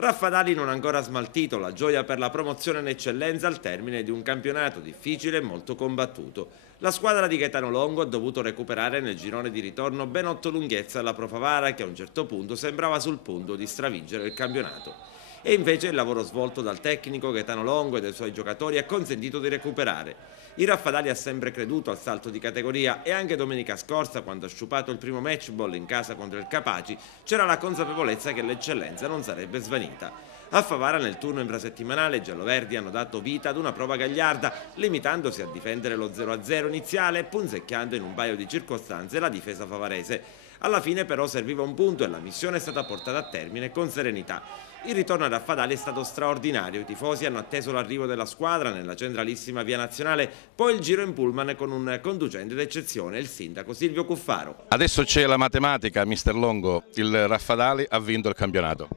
Raffadali non ha ancora smaltito la gioia per la promozione in eccellenza al termine di un campionato difficile e molto combattuto. La squadra di Gaetano Longo ha dovuto recuperare nel girone di ritorno ben 8 lunghezze alla Pro Favara, che a un certo punto sembrava sul punto di stravincere il campionato. E invece il lavoro svolto dal tecnico Gaetano Longo e dai suoi giocatori ha consentito di recuperare. Il Raffadali ha sempre creduto al salto di categoria e anche domenica scorsa, quando ha sciupato il primo match ball in casa contro il Capaci, c'era la consapevolezza che l'eccellenza non sarebbe svanita. A Favara nel turno infrasettimanale i gialloverdi hanno dato vita ad una prova gagliarda, limitandosi a difendere lo 0-0 iniziale e punzecchiando in un paio di circostanze la difesa favarese. Alla fine però serviva un punto e la missione è stata portata a termine con serenità. Il ritorno a Raffadali è stato straordinario, i tifosi hanno atteso l'arrivo della squadra nella centralissima via nazionale, poi il giro in pullman con un conducente d'eccezione, il sindaco Silvio Cuffaro. Adesso c'è la matematica, mister Longo, il Raffadali ha vinto il campionato.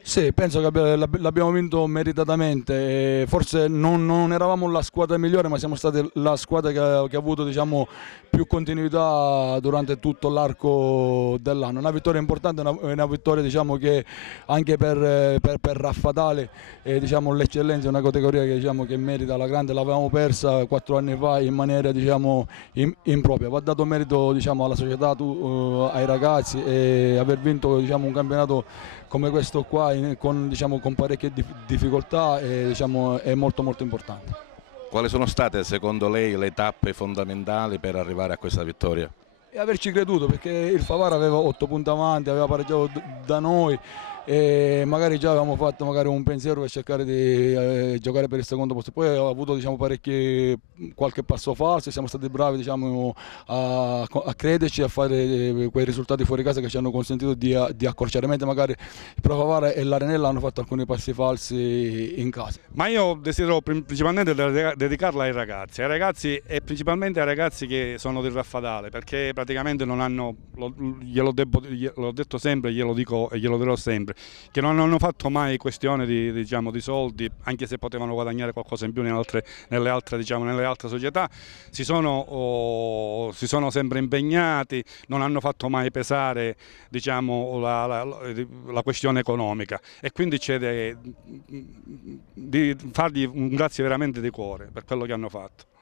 Sì, penso che l'abbiamo vinto meritatamente, forse non eravamo la squadra migliore, ma siamo stati la squadra che ha avuto, diciamo, più continuità durante tutto l'arco dell'anno. Una vittoria importante, una vittoria, diciamo, che anche per Raffadali, diciamo, l'eccellenza è una categoria che, diciamo, che merita la grande. L'avevamo persa 4 anni fa in maniera, diciamo, impropria. Va dato merito, diciamo, alla società, ai ragazzi, e aver vinto, diciamo, un campionato come questo qua diciamo, con parecchie difficoltà, diciamo, è molto importante. Quali sono state secondo lei le tappe fondamentali per arrivare a questa vittoria? E averci creduto, perché il Favara aveva 8 punti avanti, aveva pareggiato da noi e magari già avevamo fatto un pensiero per cercare di giocare per il secondo posto. Poi ho avuto, diciamo, qualche passo falso e siamo stati bravi, diciamo, a crederci, a fare quei risultati fuori casa che ci hanno consentito di accorciare, mentre magari il Pro Favara e l'Arenella hanno fatto alcuni passi falsi in casa. Ma io desidero principalmente dedicarla ai ragazzi e principalmente ai ragazzi che sono del Raffadale, perché praticamente non hanno, l'ho detto sempre, glielo dico e glielo dirò sempre, che non hanno fatto mai questione diciamo, di soldi, anche se potevano guadagnare qualcosa in più nelle altre società, si sono sempre impegnati, non hanno fatto mai pesare, diciamo, la questione economica, e quindi c'è di fargli un grazie veramente di cuore per quello che hanno fatto.